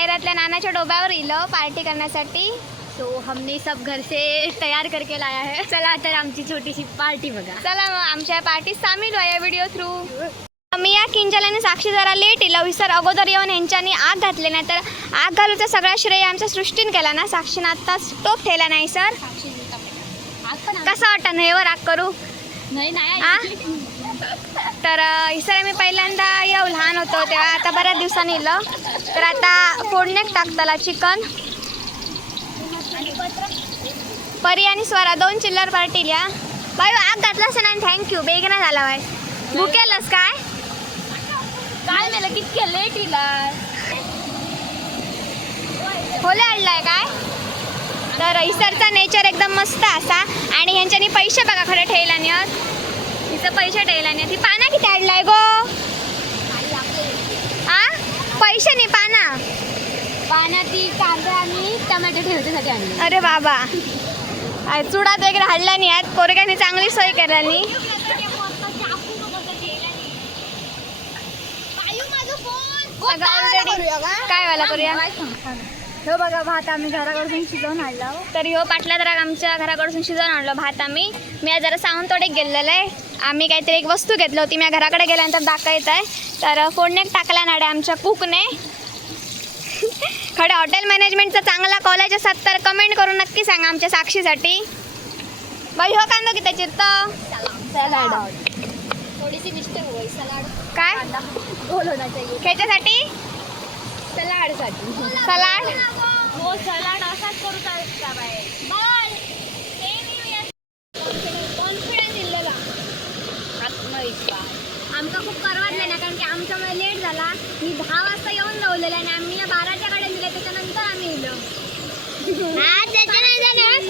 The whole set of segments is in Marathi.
पायऱ्यातल्या नानाच्या डोब्यावर इलो पार्टी करण्यासाठी. तो हमने सब घर से तैयार करके लाया है. चला तर आमची छोटीशी पार्टी बघा. चला मग आमच्या पार्टीत सामील व्हा या व्हिडिओ थ्रू मी या किंजल आणि साक्षी जरा लेट इलो. विसर अगोदर येऊन यांच्यानी आग घातले नाही तर आग घालूचा सगळा श्रेय आमच्या सृष्टीन केला ना. साक्षीनं आत्ताच टोप ठेवला नाही सर कसा वाटतं? नेवर आग करू? नाही नाही? तर इसर आम्ही पहिल्यांदा येऊ. लहान होतो तेव्हा आता बऱ्याच दिवसांनी इलं. तर आता फोडण्यात टाकताला चिकन. परी आणि स्वरा दोन चिल्लर पार्टी या बाई आग घातलास ना थँक्यू बेगना झाला बाय भुकेलस काय? काय मेलं कितके लेट इला. होले आणलाय काय? तर इसरचा नेचर एकदम मस्त असा. आणि ह्यांच्यानी पैसे बघा खडे ठेवला नाही हिचं पैसे ठेवला नाही. ती पाना किती आणलाय गो? आ? पैसे नाही पाना. पाण्याची कांदा आणि टमॅटो ठेवण्यासाठी आणले. अरे बाबा. चुडात वगैरे हाडला नाही आहेत पोरग्याने चांगली सोय केला नाही. काय वाला करूया? हो बघा भात आम्ही घराकडून शिजवून आणला तर ह्यो पाटला तर आमच्या घराकडून शिजवून आणलो भात आम्ही. मी आज जरा सावंतवाडीत गेलेलं. आहे आम्ही काहीतरी एक वस्तू घेतली होती. मी घराकडे गेल्यानंतर दाखवत आहे. तर फोडण्यात टाकला नाडे आमच्या कुकने. खडे हॉटेल मॅनेजमेंटचा चांगला कॉलेज असतात तर कमेंट करून नक्की सांगा आमच्या साक्षीसाठी. बाई हो कांदो सलाड. थोडीशी मिस्टेक होईल. सलाड. काय? गोल होना चाहिए ख्याच्यासाठी सलाडसाठी. सलाड? हो सलाड असाच करू शकता आमका खूप परवडलं ना कारण की आमच्यामुळे लेट झाला मी दहा वाजता येऊन लावलेलं आणि आम्ही या बाराच्या गाड्या दिल्या त्याच्यानंतर आम्ही येलो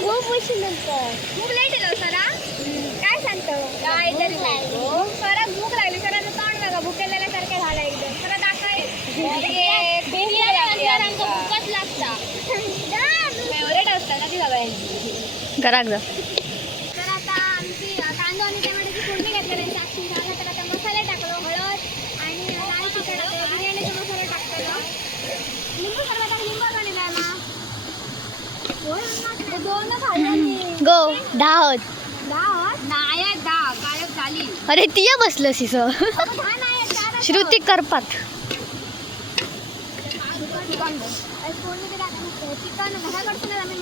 खूप उशीर खूप लेट येलो सरा काय सांगतो काय तरी सरा भूक लागली सराचं तोंड बघा भुकेलेल्यासारखे झालं एकदम सरा दाखवाय फेवरेट असतं ना ती सगळ्यांची घराक जा तर आता आमची अ, कांदा आणि टमाट्याची फोडणी घातलेली साक्षी झाला तर आता मसाले टाकलो हळद आणि अ, लाल तिखट टाकलो बिर्याणीचा मसाला टाकलेलो लिंबू सरबत आणि लिंबू बनवला ना दोनच हळद गो दहा दहा झाली अरे ती बसलं सिस श्रुती श्रुती करपात. चिकन आम्ही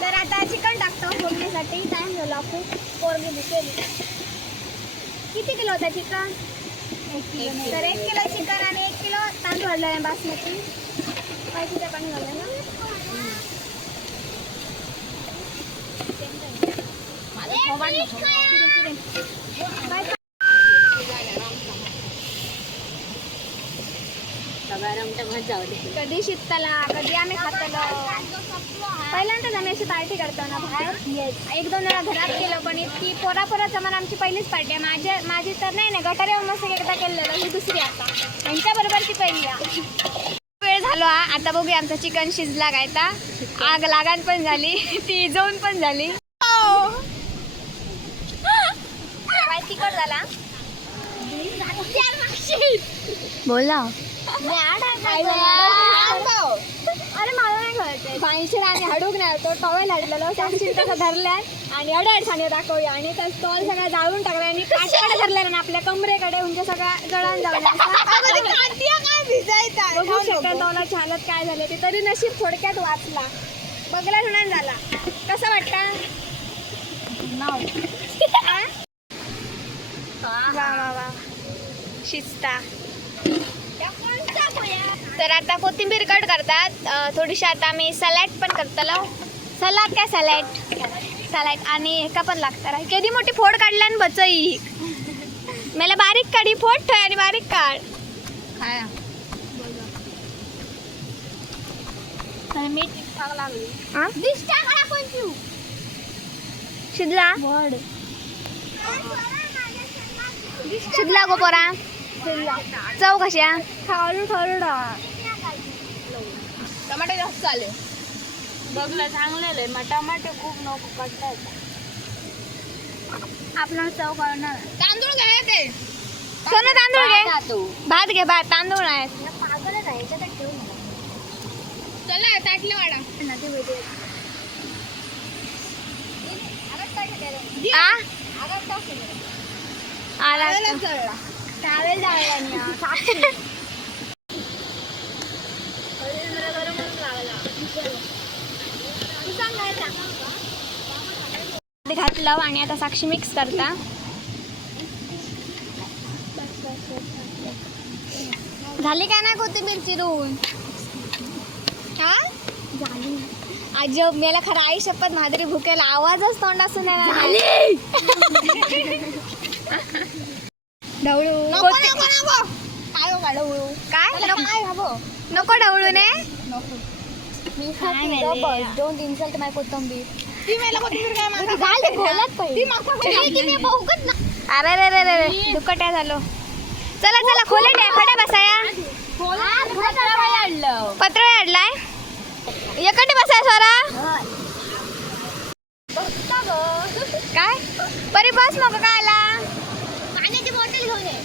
तर आता चिकन टाकतो फोडणीसाठी टाइम झाला खूप. पोरगी किती किलो होता चिकन? तर एक किलो चिकन आणि एक किलो तांदूळ हळलं आहे बासमती. पाहिजे पाणी घाललं ना बाय. कधी शिकताला कधी आम्ही खातालो? पहिल्यांदाच आम्ही अशी पार्टी करतो ना बाहेर. एक दोन वेळा घरात केलं पण इतकी पोरा पोराचं आमची पहिलीच पार्टी आहे. माझ्या माझी तर नाही ना गटार मस्त एकदा केलेलं ही दुसरी आता. यांच्या बरोबरची पहिली आहे. वेळ झालो हा. आता बघूया आमचा चिकन शिजला गायता आग लागान पण झाली ती जाऊन पण झाली काय तिखट झाला बोला. अरे मला नाही कळत बाईंशी आणि हडूक नाही तो टॉवेल हडलेलो साक्षी तसं धरलाय? आणि अडड साने दाखवूया आणि त्या स्टॉल सगळा जाळून टाकला आणि काटकडे धरलेला ना आपल्या कमरेकडे म्हणजे सगळा जळण जाऊन बघू शकता. टॉलाची हालत काय झाली ते तरी नशीब थोडक्यात वाचला. बघला म्हणून झाला. कसं वाटतं? वा वा वा शिजता तर आता कोथिंबीर कट करतात. थोडीशी आता आम्ही सॅलॅड पण करतलो सलाड काय सॅलॅड? सॅलॅड. आणि एका पण लागतात कधी मोठी फोड काढल्या आणि बचई. मला बारीक काढी फोड ठेव आणि बारीक काढ. मीठ टाक लागली? शिजला? शिजला गो पोरा. चव कशा टमाटे जास्त आले. बघलं चांगलेलं आहे मग टमाटे खूप नको आपला चव करणार तांदूळ घ्या ते. सोनं तांदूळ घे. तो. भात घे भात. तांदूळ आहेत आहे चला ताटलं वाडा आ? आला घातलं आणि आता साक्षी मिक्स करता. झाली काय नाही कोथिंबीर चिरून? हा झाली आज मेला खरं आई शपथ माधुरी भुकेला आवाजच तोंड असून ढवळू. कोथि- काय नको- नको. ढवळू ने. माझी कोथंबीर. अरे रे रे रे दुकट्या झालो. चला चला खोले फटा बसाया. पत्र अडलाय एकटे बसाय स्वरा काय? परी बस मग काय आला पाण्याची बॉटल घेऊन ये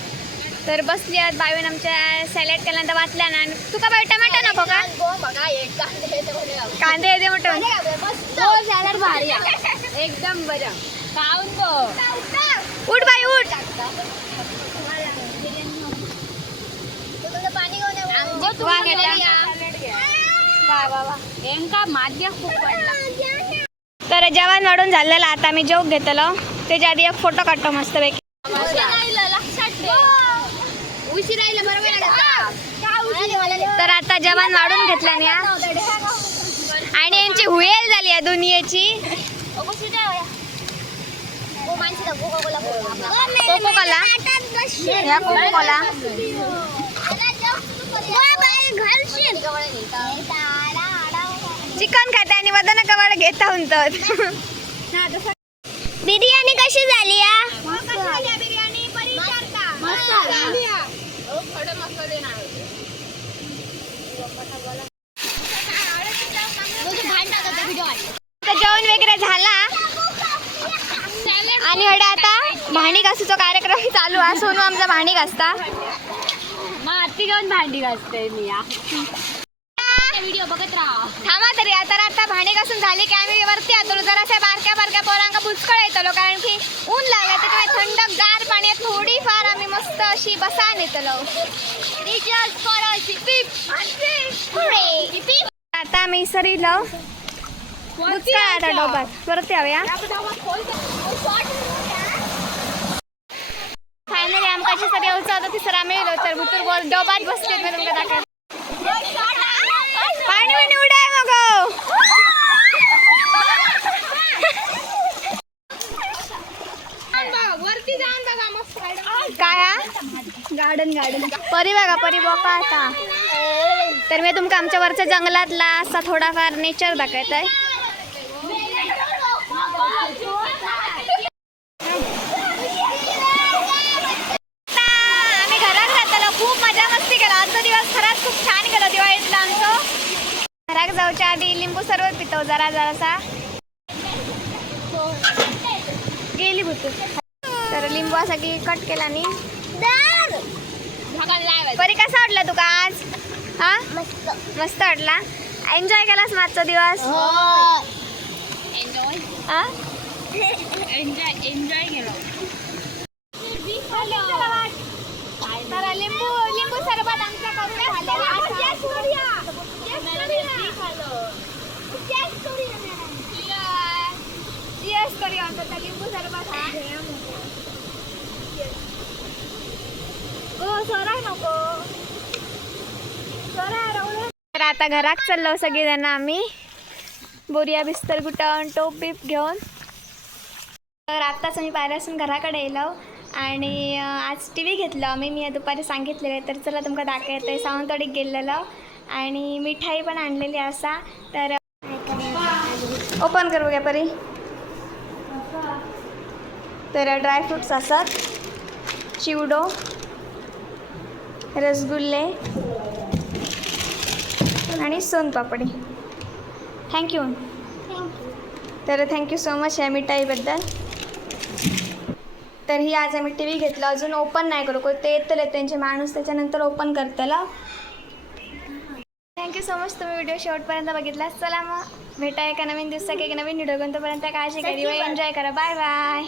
तर बसली आहेत बावीन आमच्या सॅलेड केल्यानंतर वाचल्या ना. आणि तुका बाई टमाटा नको का? कांदे येते मोठं सॅलड भारी एकदम बरं उठ बाई उठ. वा वा तर जेवण वाढून झालेलं आता मी जेव घेतलो त्याच्या आधी एक फोटो काढतो मस्त पैकी तर आता जेवण वाढून घेतल्याने आणि यांची हुयेल झाली आहे दुनियेची चिकन खाते आणि वदन कवाड घेता म्हणतात बिर्याणी कशी झाली जेवण वगैरे झाला. आणि हडे आता भांडी घासूचा कार्यक्रम चालू आहे. सोनू आमचा भांडी घासता. माती घेऊन भांडी घासते मी व्हिडिओ बघत राहा थांबा तरी आता आता भांडी घासून झाली की आम्ही वरती आतो जरा असे बारक्या बारक्या पोरांका बुचकळ येतलो कारण की ऊन लागलं त्याच्यामुळे थंड गार पाण्यात थोडीफार आम्ही मस्त अशी बसा नेतलो आता आम्ही सरीलो बुचकळ आता डोबात. वरती आऊया फायनली आमकाची सगळे येऊचा होता तिसरा मिळलो तर भुतूर बोल डोबात बसले मी तुमका पाणी बिणी उडाय मग काय गार्डन गार्डन परी बघा परी बोका आता. तर मी तुमका आमच्या वरच्या जंगलातला असा थोडाफार नेचर दाखवत आहे आम्ही घरात राहताना खूप मजा मस्ती केला. आजचा दिवस खरंच खूप छान गेला दिवाळीतला आमचं. घरात जाऊच्या आधी लिंबू सरबत पितो जरा जरासा. गेली भूत. तर लिंबू असा की कट केला नी परी कसा वाटला तुका आज? हा? मस्त. वाटला? एन्जॉय केलास मागचा दिवस? हा. एन्जॉय एन्जॉय केलं. तर लिंबू लिंबू सरबत आमचा करूया लिंबू सरबत हा. ओ, सोराय नको. सोराय राहू तर आता घरात चाललो सगळेजण आम्ही. बोरिया बिस्तर गुटावून टोप बीप घेऊन. तर आत्ताच मी पायऱ्यासून घराकडे येलो. आणि आज टी व्ही घेतलो. आम्ही मी दुपारी सांगितलेलं. तर चला तुमका दाखवत. आहे सावंतवाडीत गेलेलो. आणि मिठाई पण आणलेली असा. तर ओपन करू घ्या परी. तर ड्रायफ्रुट्स असतात. चिवडो. रसगुल्ले आणि सोनपापडी. थँक्यू तर थँक्यू सो मच या मिठाईबद्दल तर ही आज आम्ही टी व्ही घेतलं. अजून ओपन नाही करू. ते येतले त्यांचे माणूस त्याच्यानंतर ओपन करतलं थँक्यू सो मच तुम्ही व्हिडिओ शेवटपर्यंत बघितला चला मग भेटा एका नवीन दिवसात एक नवीन व्हिडिओ तोपर्यंत काळजी करी. एन्जॉय करा. Bye bye